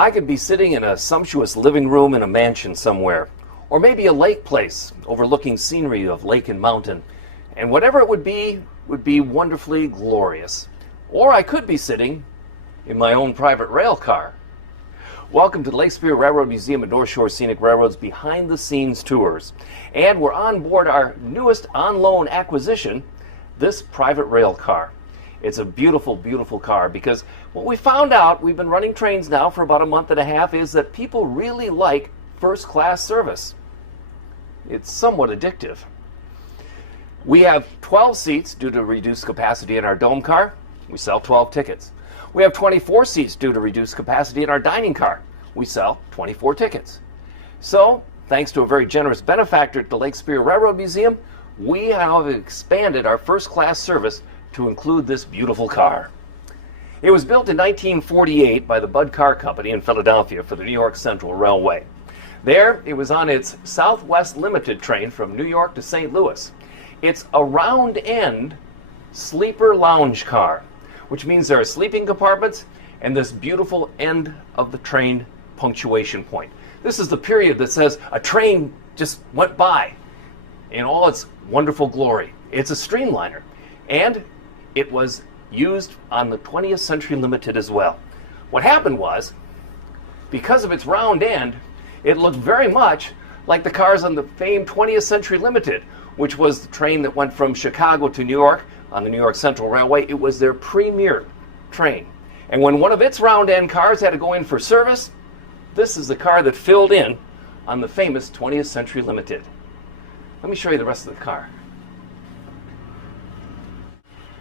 I could be sitting in a sumptuous living room in a mansion somewhere, or maybe a lake place overlooking scenery of lake and mountain, and whatever it would be wonderfully glorious. Or I could be sitting in my own private rail car. Welcome to the Lake Superior Railroad Museum and North Shore Scenic Railroad's behind the scenes tours. And we're on board our newest on-loan acquisition, this private rail car. It's a beautiful, beautiful car because what we found out, we've been running trains now for about a month and a half, is that people really like first-class service. It's somewhat addictive. We have 12 seats due to reduced capacity in our dome car. We sell 12 tickets. We have 24 seats due to reduced capacity in our dining car. We sell 24 tickets. So, thanks to a very generous benefactor at the Lake Superior Railroad Museum, we have expanded our first-class service to include this beautiful car. It was built in 1948 by the Budd Car Company in Philadelphia for the New York Central Railway. There, it was on its Southwest Limited train from New York to St. Louis. It's a round-end sleeper lounge car, which means there are sleeping compartments and this beautiful end of the train punctuation point. This is the period that says a train just went by in all its wonderful glory. It's a streamliner, and it was used on the 20th Century Limited as well. What happened was, because of its round end, it looked very much like the cars on the famed 20th Century Limited, which was the train that went from Chicago to New York on the New York Central Railway. It was their premier train. And when one of its round end cars had to go in for service, this is the car that filled in on the famous 20th Century Limited. Let me show you the rest of the car.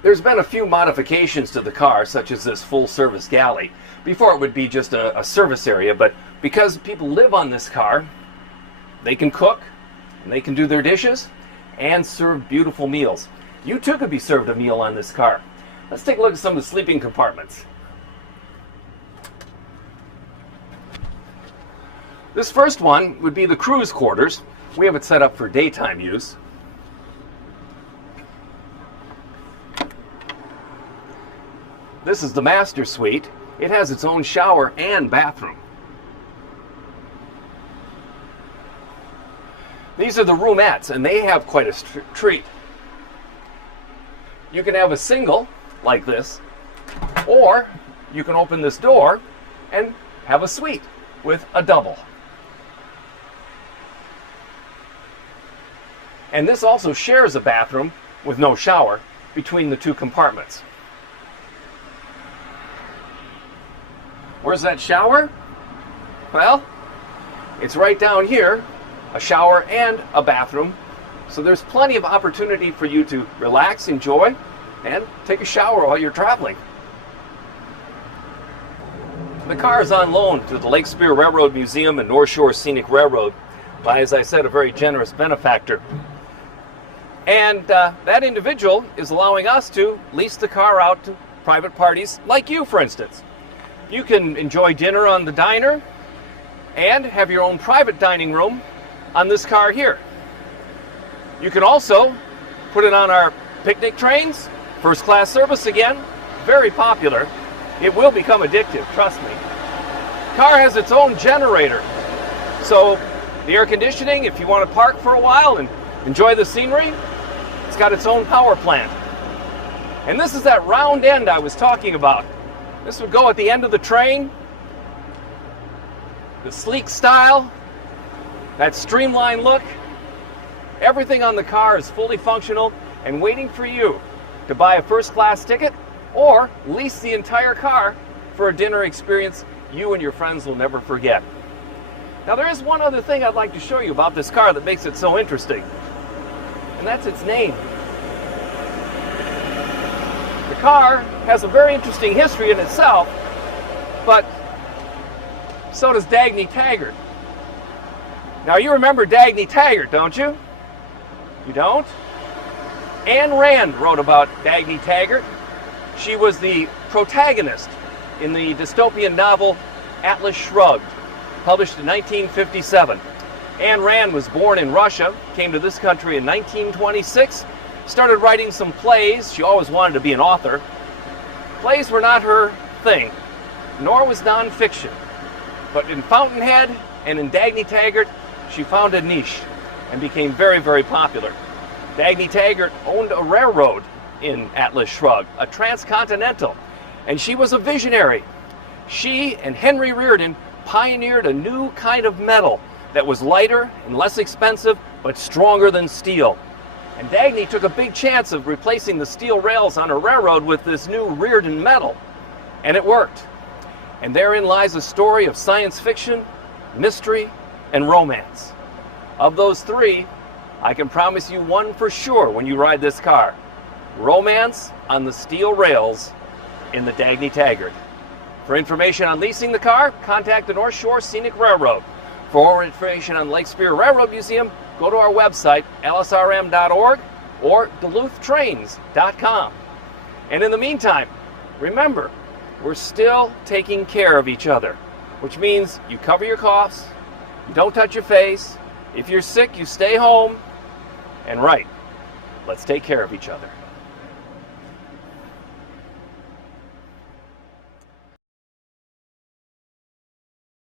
There's been a few modifications to the car, such as this full service galley. Before it would be just a service area, but because people live on this car, they can cook, and they can do their dishes, and serve beautiful meals. You too could be served a meal on this car. Let's take a look at some of the sleeping compartments. This first one would be the crew's quarters. We have it set up for daytime use. This is the master suite. It has its own shower and bathroom. These are the roomettes, and they have quite a treat. You can have a single like this, or you can open this door and have a suite with a double. And this also shares a bathroom with no shower between the two compartments. Where's that shower? Well, it's right down here, a shower and a bathroom. So there's plenty of opportunity for you to relax, enjoy, and take a shower while you're traveling. The car is on loan to the Lake Superior Railroad Museum and North Shore Scenic Railroad by, as I said, a very generous benefactor. And that individual is allowing us to lease the car out to private parties like you, for instance. You can enjoy dinner on the diner and have your own private dining room on this car here. You can also put it on our picnic trains, first class service again, very popular. It will become addictive, trust me. Car has its own generator. So the air conditioning, if you want to park for a while and enjoy the scenery, it's got its own power plant. And this is that round end I was talking about. This would go at the end of the train. The sleek style, that streamlined look. Everything on the car is fully functional and waiting for you to buy a first-class ticket or lease the entire car for a dinner experience you and your friends will never forget. Now, there is one other thing I'd like to show you about this car that makes it so interesting, and that's its name. The car has a very interesting history in itself, but so does Dagny Taggart. Now, you remember Dagny Taggart, don't you? You don't? Anne Rand wrote about Dagny Taggart. She was the protagonist in the dystopian novel Atlas Shrugged, published in 1957. Anne Rand was born in Russia, came to this country in 1926, started writing some plays. She always wanted to be an author. Plays were not her thing, nor was nonfiction. But in Fountainhead and in Dagny Taggart, she found a niche and became very, very popular. Dagny Taggart owned a railroad in Atlas Shrugged, a transcontinental, and she was a visionary. She and Henry Reardon pioneered a new kind of metal that was lighter and less expensive, but stronger than steel. And Dagny took a big chance of replacing the steel rails on her railroad with this new Reardon metal, and it worked. And therein lies a story of science fiction, mystery, and romance. Of those three, I can promise you one for sure when you ride this car: romance on the steel rails in the Dagny Taggart. For information on leasing the car, contact the North Shore Scenic Railroad. For more information on Lake Superior Railroad Museum, go to our website, lsrm.org or duluthtrains.com. And in the meantime, remember, we're still taking care of each other, which means you cover your coughs, you don't touch your face, if you're sick, you stay home, and right, let's take care of each other.